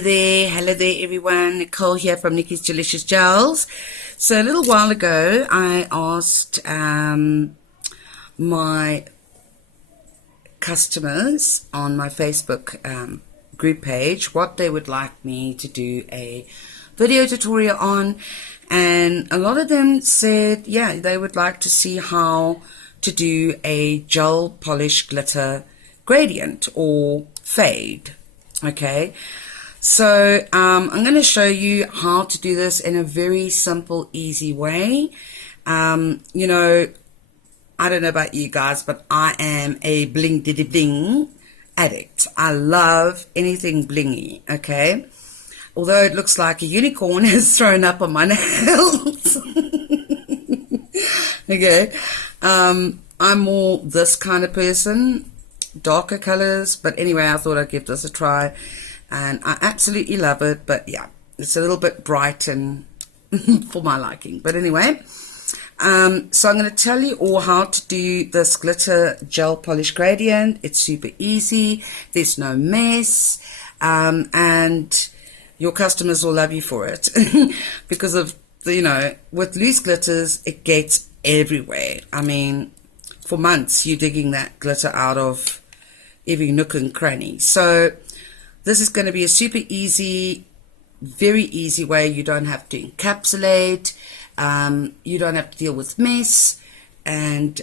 hello there everyone. Nicole here from Nickys Gelicious Gels. So a little while ago I asked my customers on my Facebook group page what they would like me to do a video tutorial on, and a lot of them said yeah, they would like to see how to do a gel polish glitter gradient or fade. Okay, so I'm going to show you how to do this in a very simple, easy way. You know, I don't know about you guys, but I am a bling diddy bling addict. I love anything blingy. Okay, although it looks like a unicorn has thrown up on my nails. Okay, I'm more this kind of person, darker colors, but anyway, I thought I'd give this a try, and I absolutely love it. But yeah, it's a little bit bright and for my liking, but anyway, so I'm going to tell you all how to do this glitter gel polish gradient. It's super easy, there's no mess, and your customers will love you for it because of the, you know, with loose glitters it gets everywhere. I mean, for months you're digging that glitter out of every nook and cranny. So this is going to be a super easy, very easy way. You don't have to encapsulate, you don't have to deal with mess, and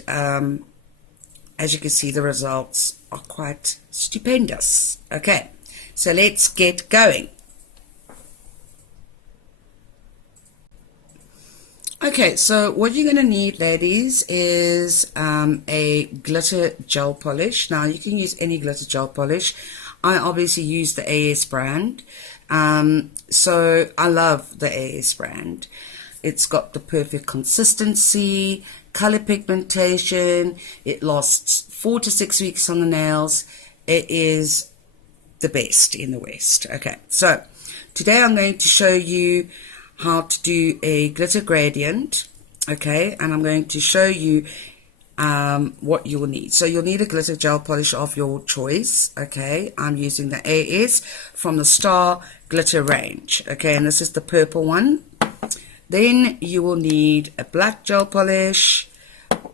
as you can see, the results are quite stupendous. Okay, so let's get going. Okay, so what you're going to need, ladies, is a glitter gel polish. Now, you can use any glitter gel polish. I obviously use the AS brand. So I love the AS brand. It's got the perfect consistency, color pigmentation. It lasts 4 to 6 weeks on the nails. It is the best in the West. Okay, so today I'm going to show you how to do a glitter gradient. Okay, and I'm going to show you what you will need. So you'll need a glitter gel polish of your choice. Okay, I'm using the AS from the Star Glitter range. Okay, and this is the purple one. Then you will need a black gel polish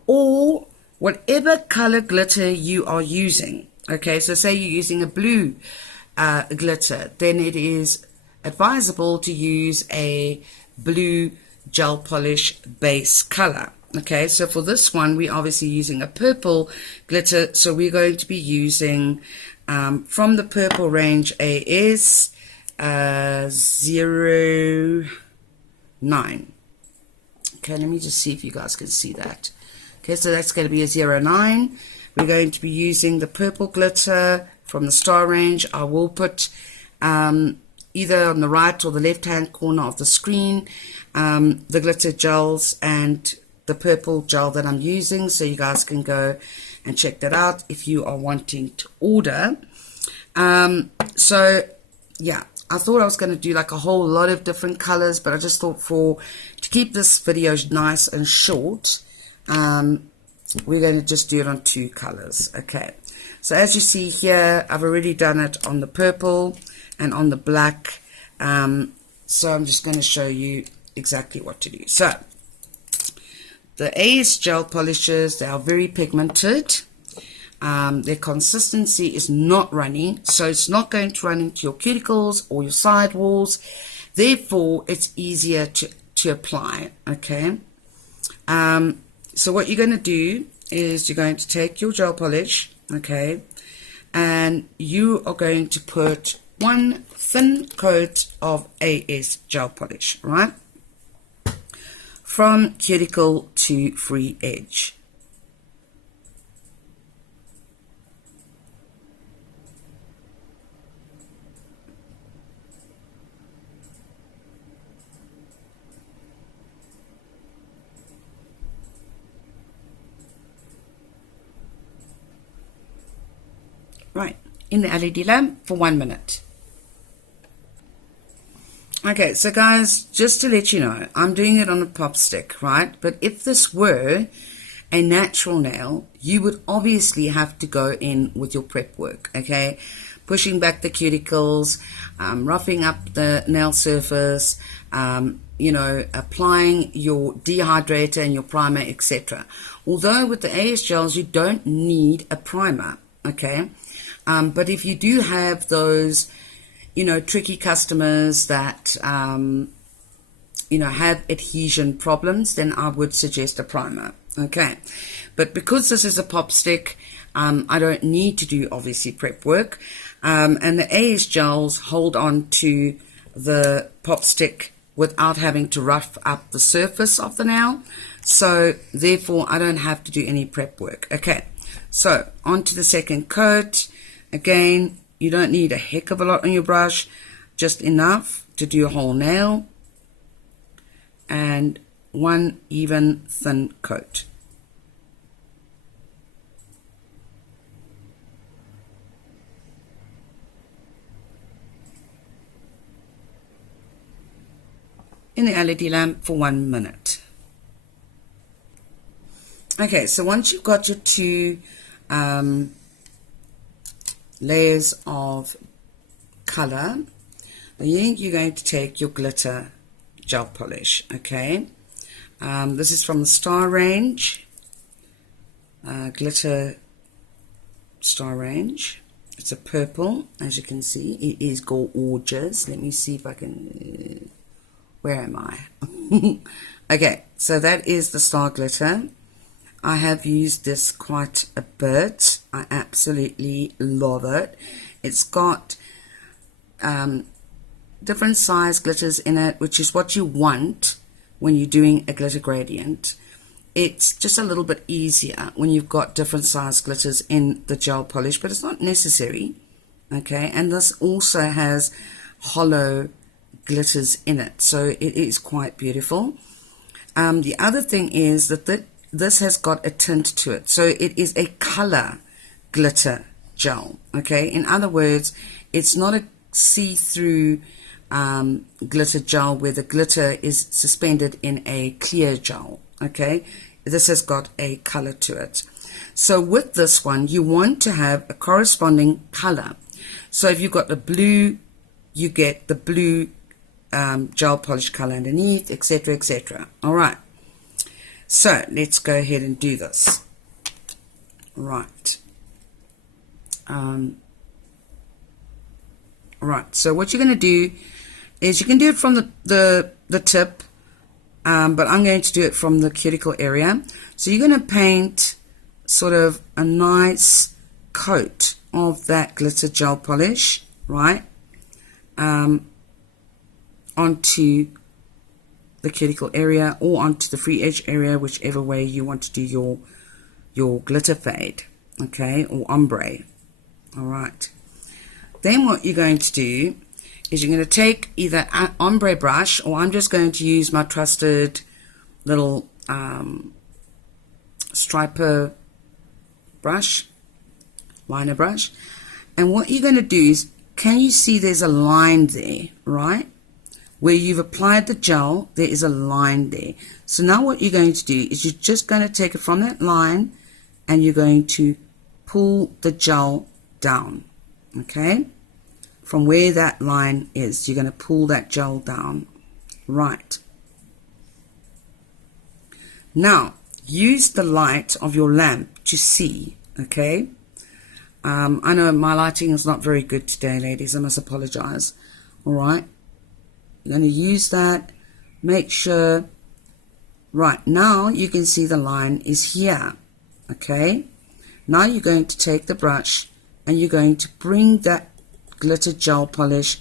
or whatever color glitter you are using. Okay, so say you're using a blue glitter, then it is advisable to use a blue gel polish base color. Okay, so for this one we're obviously using a purple glitter, so we're going to be using from the purple range AS 09. Okay, let me just see if you guys can see that. Okay, so that's going to be a 09. We're going to be using the purple glitter from the Star range. I will put either on the right or the left hand corner of the screen the glitter gels and the purple gel that I'm using, so you guys can go and check that out if you are wanting to order. So yeah, I thought I was going to do like a whole lot of different colors, but I just thought to keep this video nice and short, we're going to just do it on 2 colors. Okay, so as you see here, I've already done it on the purple and on the black, so I'm just going to show you exactly what to do. So the AS gel polishes, they are very pigmented. Their consistency is not runny, so it's not going to run into your cuticles or your sidewalls, therefore it's easier to apply. Okay, so what you're going to do is you're going to take your gel polish, okay, and you are going to put 1 thin coat of AS gel polish, right, from cuticle to free edge. Right, in the LED lamp for 1 minute. Okay, so guys, just to let you know, I'm doing it on a pop stick, right? But if this were a natural nail, you would obviously have to go in with your prep work, okay? pushing back the cuticles, roughing up the nail surface, you know, applying your dehydrator and your primer, etc. Although with the AS gels, you don't need a primer, okay? But if you do have those, you know, tricky customers that, you know, have adhesion problems, then I would suggest a primer, okay? But because this is a pop stick, I don't need to do, obviously, prep work. And the AS gels hold on to the pop stick without having to rough up the surface of the nail. So, therefore, I don't have to do any prep work. Okay, so on to the second coat. Again, you don't need a heck of a lot on your brush, just enough to do a whole nail. And one even thin coat. In the LED lamp for 1 minute. Okay, so once you've got your two layers of color, then you're going to take your glitter gel polish, okay? This is from the Star range, glitter Star range. It's a purple, as you can see. It is gorgeous. Let me see if I can... where am I? Okay, so that is the Star glitter. I have used this quite a bit. I absolutely love it. It's got different size glitters in it, which is what you want when you're doing a glitter gradient. It's just a little bit easier when you've got different size glitters in the gel polish, but it's not necessary, okay? And this also has hollow glitters in it, so it is quite beautiful. The other thing is that this has got a tint to it, so it is a color glitter gel, okay? In other words, it's not a see-through glitter gel where the glitter is suspended in a clear gel, okay? This has got a color to it. So with this one, you want to have a corresponding color. So if you've got the blue, you get the blue gel polish color underneath, etc., etc. All right, so let's go ahead and do this. Right. Right, so what you're going to do is you can do it from the tip, but I'm going to do it from the cuticle area. So you're going to paint sort of a nice coat of that glitter gel polish, right, onto the cuticle area or onto the free edge area, whichever way you want to do your glitter fade, okay, or ombre. All right. Then what you're going to do is you're going to take either an ombre brush, or I'm just going to use my trusted little striper brush, liner brush. And what you're going to do is, can you see there's a line there, right? Where you've applied the gel, there is a line there. So now what you're going to do is you're just going to take it from that line and you're going to pull the gel down, okay? From where that line is, you're going to pull that gel down, right? Now, use the light of your lamp to see, okay? I know my lighting is not very good today, ladies. I must apologize. All right. You're going to use that. Make sure. Right. Now you can see the line is here. Okay. Now you're going to take the brush and you're going to bring that glitter gel polish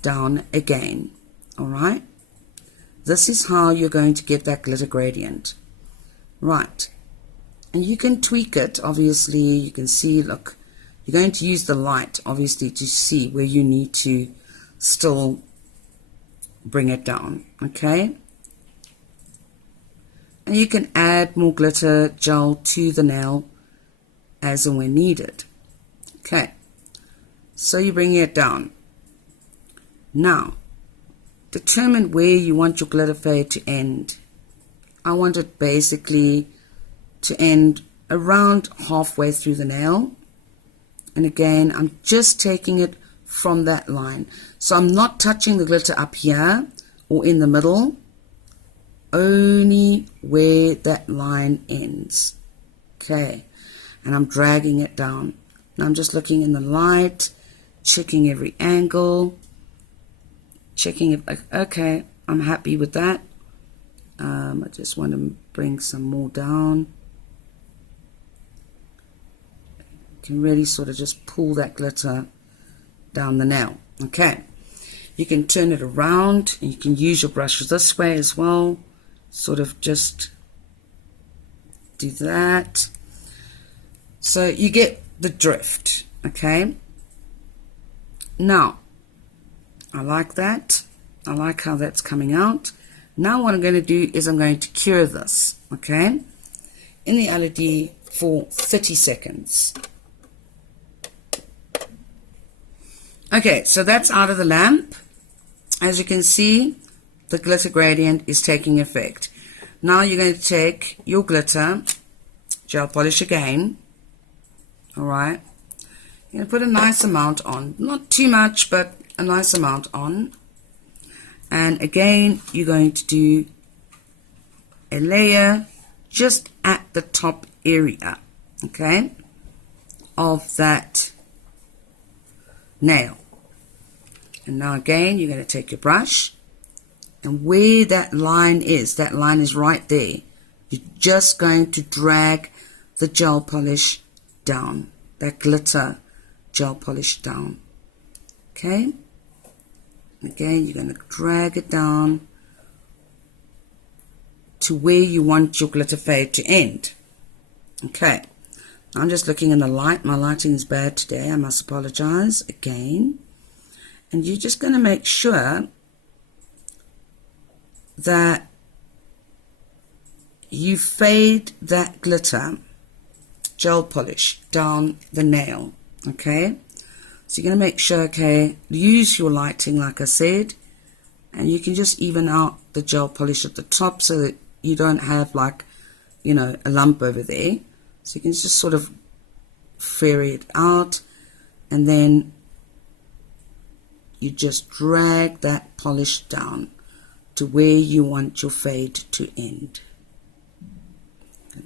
down again. All right. This is how you're going to get that glitter gradient. Right. And you can tweak it. Obviously, you can see, look, you're going to use the light, obviously, to see where you need to still bring it down, okay? And you can add more glitter gel to the nail as and when needed. Okay, so you're bringing it down. Now, determine where you want your glitter fade to end. I want it basically to end around halfway through the nail. And again, I'm just taking it from that line. So I'm not touching the glitter up here or in the middle, only where that line ends. Okay, and I'm dragging it down. Now I'm just looking in the light, checking every angle, checking if, okay, I'm happy with that. I just want to bring some more down. You can really sort of just pull that glitter down the nail. Okay, you can turn it around, and you can use your brushes this way as well. Sort of just do that. So you get the drift. Okay, now I like that. I like how that's coming out. Now what I'm going to do is I'm going to cure this, okay, in the LED for 30 seconds. Okay, so that's out of the lamp. As you can see, the glitter gradient is taking effect. Now you're going to take your glitter, gel polish again, all right. You're going to put a nice amount on, not too much, but a nice amount on. And again, you're going to do a layer just at the top area, okay, of that nail. And now again, you're going to take your brush, and where that line is right there. You're just going to drag the gel polish down, that glitter gel polish down, okay. Again, you're going to drag it down to where you want your glitter fade to end. Okay, I'm just looking in the light. My lighting is bad today. I must apologize again. And you're just going to make sure that you fade that glitter gel polish down the nail. Okay. So you're going to make sure, okay, use your lighting like I said, and you can just even out the gel polish at the top so that you don't have like, you know, a lump over there. So you can just sort of ferry it out, and then you just drag that polish down to where you want your fade to end.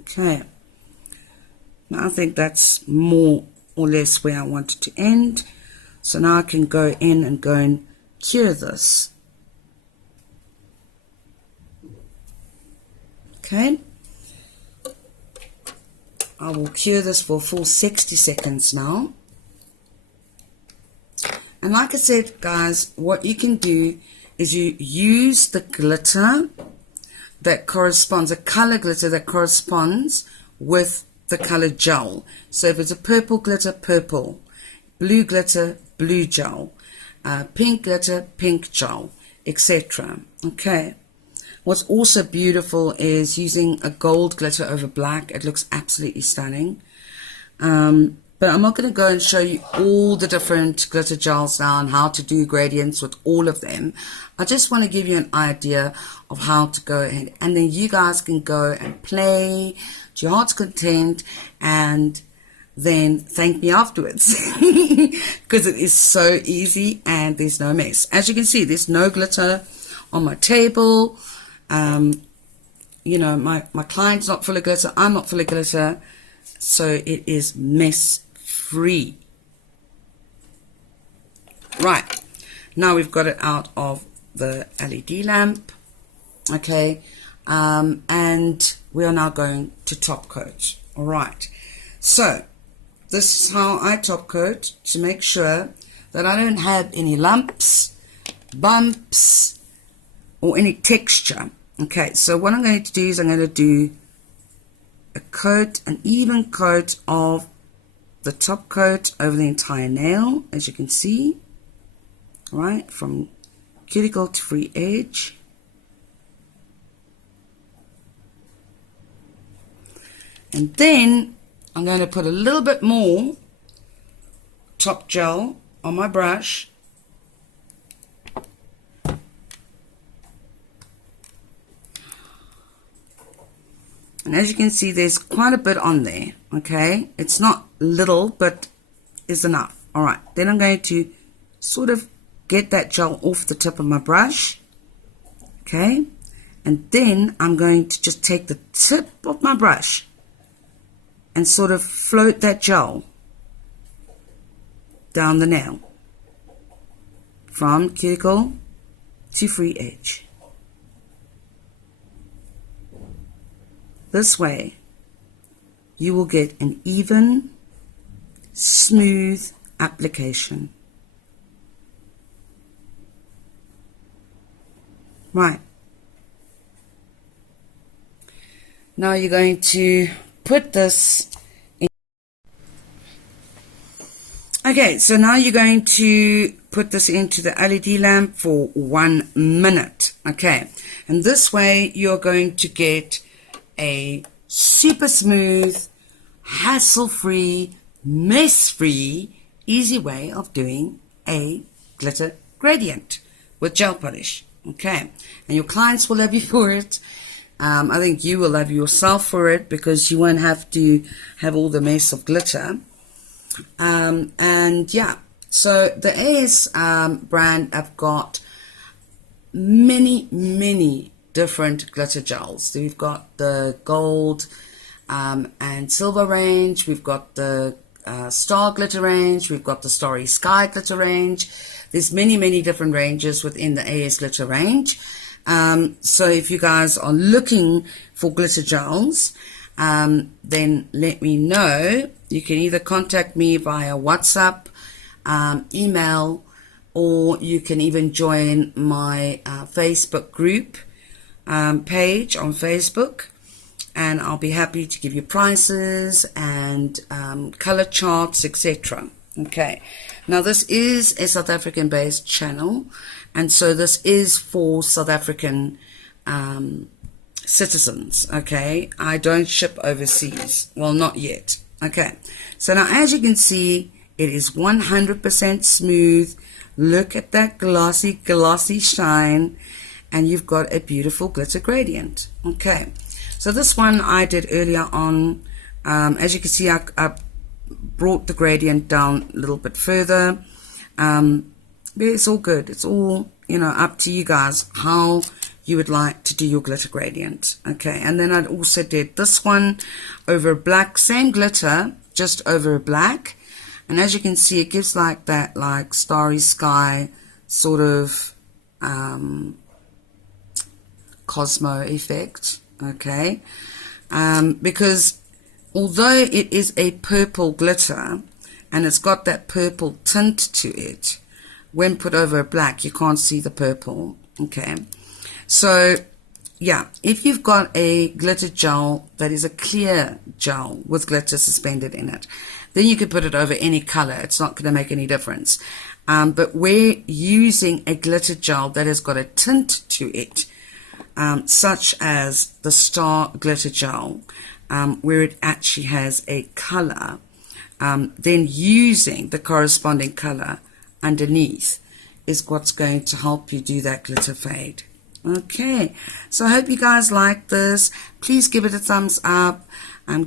Okay. Now I think that's more or less where I want it to end. So now I can go in and go and cure this. Okay. I will cure this for a full 60 seconds now. And like I said, guys, what you can do is you use the glitter that corresponds, a color glitter that corresponds with the color gel. So if it's a purple glitter, purple, blue glitter, blue gel, pink glitter, pink gel, etc. Okay. What's also beautiful is using a gold glitter over black. It looks absolutely stunning. But I'm not going to go and show you all the different glitter gels now and how to do gradients with all of them. I just want to give you an idea of how to go ahead, and then you guys can go and play to your heart's content and then thank me afterwards because it is so easy and there's no mess. As you can see, there's no glitter on my table. You know, my client's not full of glitter, I'm not full of glitter, so it is mess free. Right, now we've got it out of the LED lamp. Okay, and we are now going to top coat. All right, so this is how I top coat to make sure that I don't have any lumps, bumps, or any texture. Okay, so what I'm going to do is I'm going to do a coat, an even coat of the top coat over the entire nail, as you can see, right, from cuticle to free edge. And then I'm going to put a little bit more top gel on my brush. And as you can see, there's quite a bit on there, okay? It's not little, but is enough. All right, then I'm going to sort of get that gel off the tip of my brush. Okay, and then I'm going to just take the tip of my brush and sort of float that gel down the nail from cuticle to free edge. This way you will get an even, smooth application. Right. Now you're going to put this in. Okay, so now you're going to put this into the LED lamp for 1 minute. Okay, and this way you're going to get a super smooth, hassle-free, mess-free, easy way of doing a glitter gradient with gel polish. Okay, and your clients will love you for it. I think you will love yourself for it because you won't have to have all the mess of glitter. And yeah, so the AS brand have got many different glitter gels. We've got the gold and silver range. We've got the star glitter range. We've got the starry sky glitter range. There's many different ranges within the AS glitter range. So if you guys are looking for glitter gels, then let me know. You can either contact me via WhatsApp, email, or you can even join my Facebook group page on Facebook, and I'll be happy to give you prices and color charts, etc. Okay, now this is a South African based channel, and so this is for South African citizens. Okay, I don't ship overseas, well, not yet. Okay, so now as you can see, it is 100% smooth. Look at that glossy shine, and you've got a beautiful glitter gradient. Okay, so this one I did earlier on. As you can see, I brought the gradient down a little bit further. But it's all good. It's all, up to you guys how you would like to do your glitter gradient. Okay, and then I also did this one over black, same glitter, just over black. And as you can see, it gives like that starry sky sort of Cosmo effect. Okay, because although it is a purple glitter and it's got that purple tint to it, when put over black you can't see the purple. Okay, so yeah, if you've got a glitter gel that is a clear gel with glitter suspended in it, then you could put it over any color. It's not going to make any difference. But we're using a glitter gel that has got a tint to it, such as the Star Glitter Gel, where it actually has a color, then using the corresponding color underneath is what's going to help you do that glitter fade. Okay, so I hope you guys like this. Please give it a thumbs up.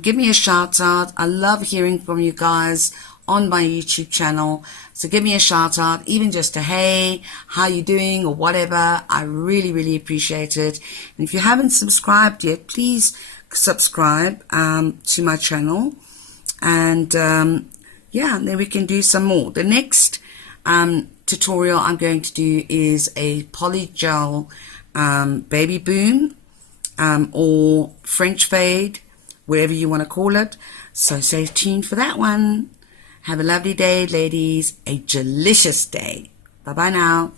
Give me a shout out. I love hearing from you guys on my YouTube channel. So give me a shout out, even just a hey, how you doing or whatever. I really appreciate it. And if you haven't subscribed yet, please subscribe to my channel. And yeah, then we can do some more. The next tutorial I'm going to do is a polygel baby boom or French fade, whatever you want to call it. So stay tuned for that one. Have a lovely day, ladies. A delicious day. Bye-bye now.